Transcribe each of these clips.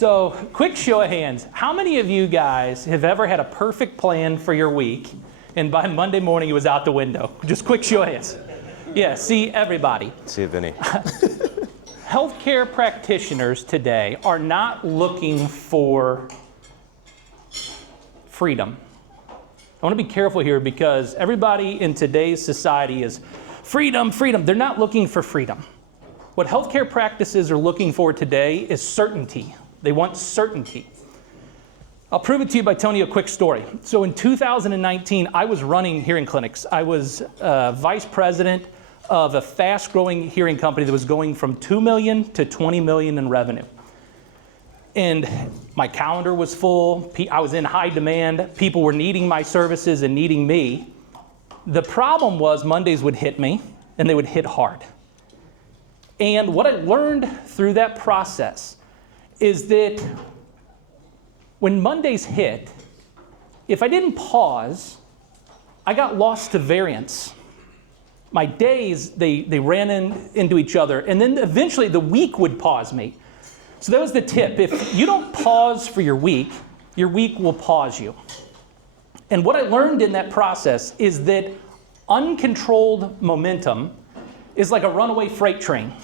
So quick show of hands. How many of you guys have ever had a perfect plan for your week and by Monday morning it was out the window? Just quick show of hands. Yeah, see everybody. See Vinny. Healthcare practitioners today are not looking for freedom. I want to be careful here because everybody in today's society is freedom, freedom. They're not looking for freedom. What healthcare practices are looking for today is certainty. They want certainty. I'll prove it to you by telling you a quick story. So in 2019, I was running hearing clinics. I was vice president of a fast-growing hearing company that was going from 2 million to 20 million in revenue. And my calendar was full. I was in high demand. People were needing my services and needing me. The problem was Mondays would hit me, and they would hit hard. And what I learned through that process is that when Mondays hit, if I didn't pause, I got lost to variance. My days, they ran into each other, and then eventually the week would pause me. So that was the tip. If you don't pause for your week will pause you. And what I learned in that process is that uncontrolled momentum is like a runaway freight train.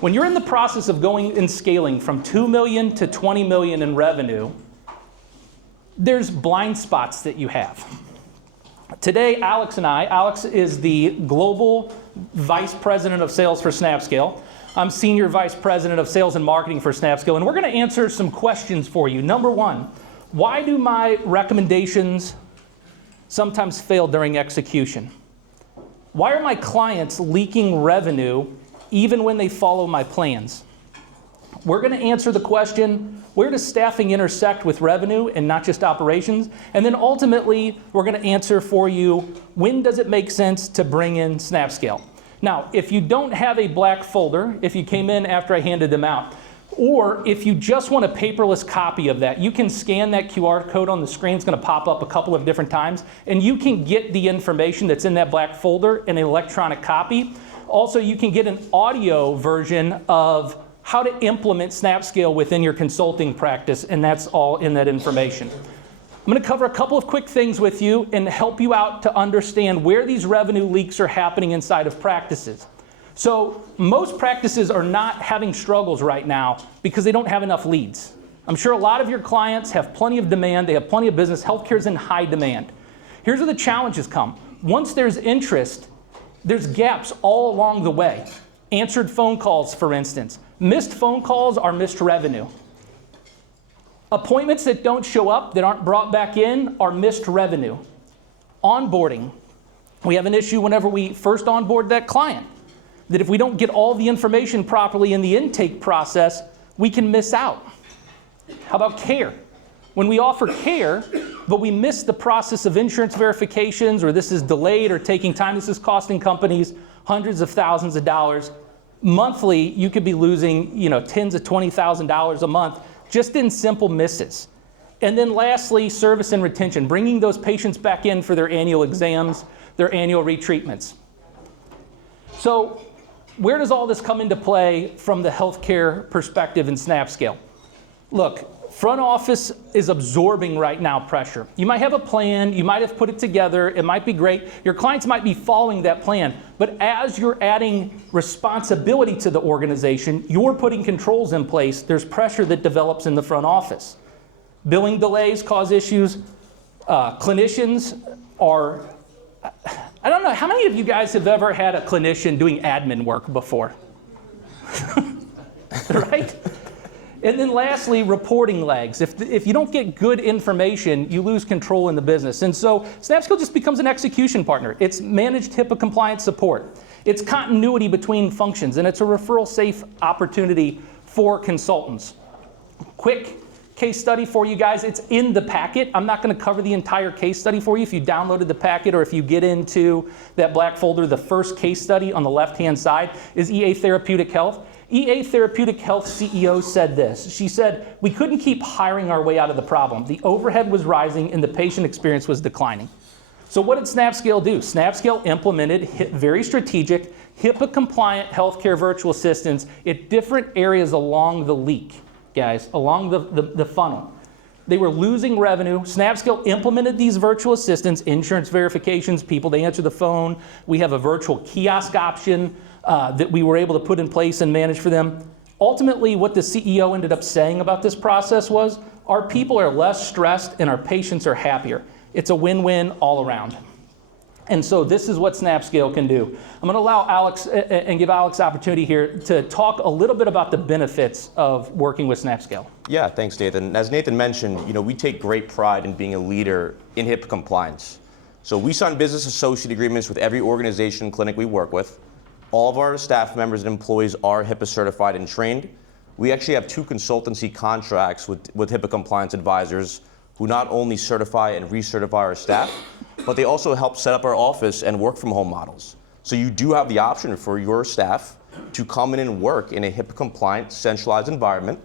When you're in the process of going and scaling from 2 million to 20 million in revenue, there's blind spots that you have. Today, Alex is the global vice president of sales for Snapscale. I'm senior vice president of sales and marketing for Snapscale, and we're going to answer some questions for you. Number one, why do my recommendations sometimes fail during execution? Why are my clients leaking revenue even when they follow my plans? We're going to answer the question, where does staffing intersect with revenue and not just operations? And then ultimately, we're going to answer for you, when does it make sense to bring in Snapscale? Now, if you don't have a black folder, if you came in after I handed them out, or if you just want a paperless copy of that, you can scan that QR code on the screen. It's going to pop up a couple of different times, and you can get the information that's in that black folder in an electronic copy. Also, you can get an audio version of how to implement Snapscale within your consulting practice, and that's all in that information. I'm going to cover a couple of quick things with you and help you out to understand where these revenue leaks are happening inside of practices. So most practices are not having struggles right now because they don't have enough leads. I'm sure a lot of your clients have plenty of demand, they have plenty of business, healthcare is in high demand. Here's where the challenges come. Once there's interest, there's gaps all along the way. Answered phone calls, for instance. Missed phone calls are missed revenue. Appointments that don't show up, that aren't brought back in, are missed revenue. Onboarding. We have an issue whenever we first onboard that client, that if we don't get all the information properly in the intake process, we can miss out. How about care? When we offer care, but we miss the process of insurance verifications, or this is delayed or taking time, this is costing companies hundreds of thousands of dollars. Monthly, you could be losing, tens of $20,000 a month just in simple misses. And then lastly, service and retention, bringing those patients back in for their annual exams, their annual retreatments. So where does all this come into play from the healthcare perspective in Snapscale? Look, front office is absorbing right now pressure. You might have a plan, you might have put it together, it might be great, your clients might be following that plan, but as you're adding responsibility to the organization, you're putting controls in place, there's pressure that develops in the front office. Billing delays cause issues. Clinicians are, I don't know, how many of you guys have ever had a clinician doing admin work before? Right? And then lastly, reporting lags. If you don't get good information, you lose control in the business. And so Snapscale just becomes an execution partner. It's managed HIPAA compliance support. It's continuity between functions, and it's a referral safe opportunity for consultants. Quick case study for you guys. It's in the packet. I'm not going to cover the entire case study for you. If you downloaded the packet or if you get into that black folder, the first case study on the left-hand side is EA Therapeutic Health. EA Therapeutic Health CEO said this. She said, "We couldn't keep hiring our way out of the problem. The overhead was rising and the patient experience was declining." So what did Snapscale do? Snapscale implemented very strategic, HIPAA-compliant healthcare virtual assistants at different areas along the leak. guys, along the funnel. They were losing revenue. Snapscale implemented these virtual assistants, insurance verifications, people to answer the phone. We have a virtual kiosk option that we were able to put in place and manage for them. Ultimately, what the CEO ended up saying about this process was, our people are less stressed and our patients are happier. It's a win-win all around. And so this is what Snapscale can do. I'm gonna allow Alex and give Alex opportunity here to talk a little bit about the benefits of working with Snapscale. Yeah, thanks, Nathan. As Nathan mentioned, we take great pride in being a leader in HIPAA compliance. So we sign business associate agreements with every organization and clinic we work with. All of our staff members and employees are HIPAA certified and trained. We actually have 2 consultancy contracts with HIPAA compliance advisors who not only certify and recertify our staff, but they also help set up our office and work from home models. So you do have the option for your staff to come in and work in a HIPAA compliant, centralized environment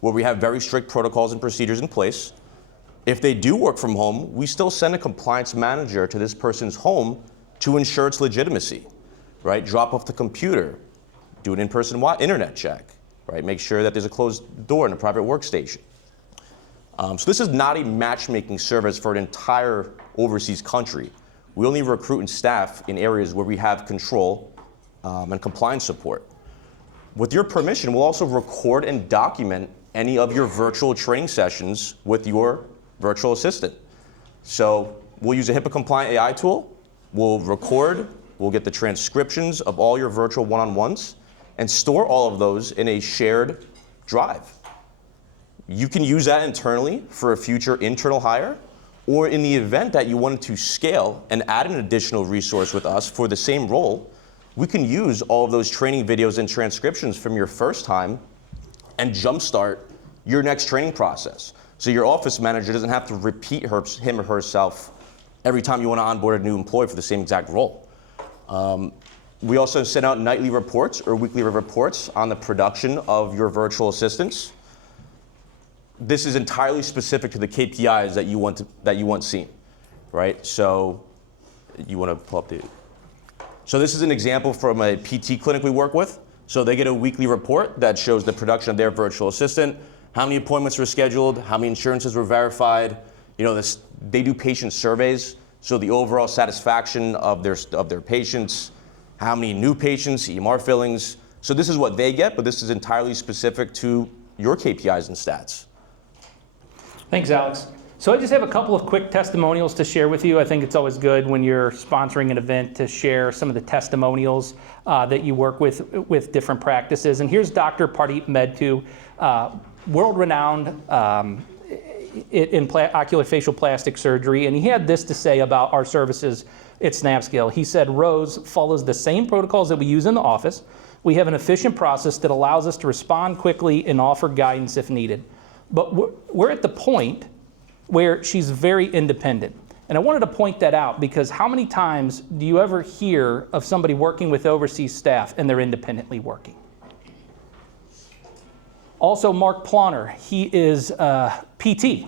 where we have very strict protocols and procedures in place. If they do work from home, we still send a compliance manager to this person's home to ensure its legitimacy, right? Drop off the computer, do an in-person internet check, right? Make sure that there's a closed door in a private workstation. So this is not a matchmaking service for an entire overseas country. We only recruit and staff in areas where we have control and compliance support. With your permission, we'll also record and document any of your virtual training sessions with your virtual assistant. So we'll use a HIPAA compliant AI tool. We'll record, we'll get the transcriptions of all your virtual one-on-ones and store all of those in a shared drive. You can use that internally for a future internal hire, or in the event that you wanted to scale and add an additional resource with us for the same role, we can use all of those training videos and transcriptions from your first time and jumpstart your next training process. So your office manager doesn't have to repeat him or herself every time you want to onboard a new employee for the same exact role. We also send out nightly reports or weekly reports on the production of your virtual assistants. This is entirely specific to the KPIs that you want seen, right? So you want to pull up the. So this is an example from a PT clinic we work with. So they get a weekly report that shows the production of their virtual assistant, how many appointments were scheduled, how many insurances were verified. They do patient surveys, so the overall satisfaction of their patients, how many new patients, EMR fillings. So this is what they get, but this is entirely specific to your KPIs and stats. Thanks, Alex. So I just have a couple of quick testimonials to share with you. I think it's always good when you're sponsoring an event to share some of the testimonials that you work with different practices. And here's Dr. Pardeep Medku, world-renowned in oculofacial plastic surgery. And he had this to say about our services at Snapscale. He said, Rose follows the same protocols that we use in the office. We have an efficient process that allows us to respond quickly and offer guidance if needed. But we're at the point where she's very independent. And I wanted to point that out because how many times do you ever hear of somebody working with overseas staff and they're independently working? Also, Mark Plonner, he is PT.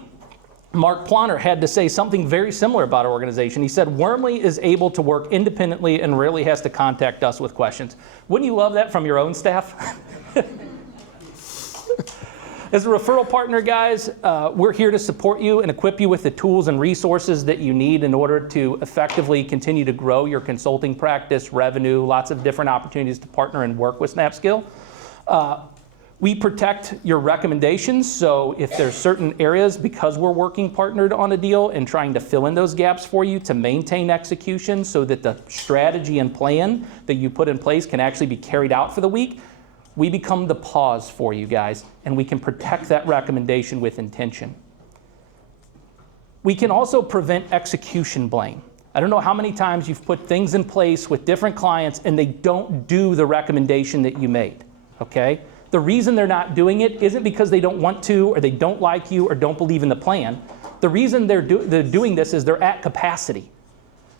Mark Plonner had to say something very similar about our organization. He said, Wormley is able to work independently and rarely has to contact us with questions. Wouldn't you love that from your own staff? As a referral partner, guys, we're here to support you and equip you with the tools and resources that you need in order to effectively continue to grow your consulting practice, revenue, lots of different opportunities to partner and work with Snapscale. We protect your recommendations, so if there's certain areas, because we're working partnered on a deal and trying to fill in those gaps for you to maintain execution so that the strategy and plan that you put in place can actually be carried out for the week, we become the pause for you guys, and we can protect that recommendation with intention. We can also prevent execution blame. I don't know how many times you've put things in place with different clients and they don't do the recommendation that you made, okay? The reason they're not doing it isn't because they don't want to or they don't like you or don't believe in the plan. The reason they're doing this is they're at capacity.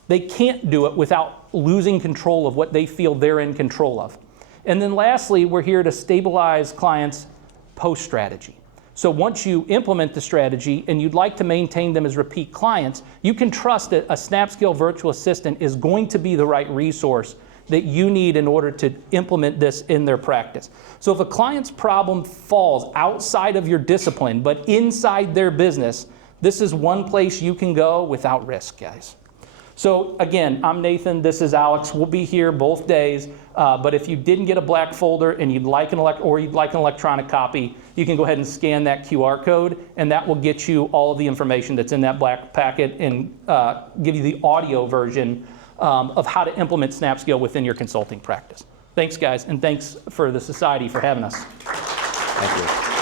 They can't do it without losing control of what they feel they're in control of. And then lastly, we're here to stabilize clients post-strategy. So once you implement the strategy and you'd like to maintain them as repeat clients, you can trust that a Snapscale virtual assistant is going to be the right resource that you need in order to implement this in their practice. So if a client's problem falls outside of your discipline, but inside their business, this is one place you can go without risk, guys. So again, I'm Nathan, this is Alex. We'll be here both days, but if you didn't get a black folder and you'd like an electronic copy, you can go ahead and scan that QR code, and that will get you all of the information that's in that black packet and give you the audio version of how to implement Snapscale within your consulting practice. Thanks, guys, and thanks for the society for having us. Thank you.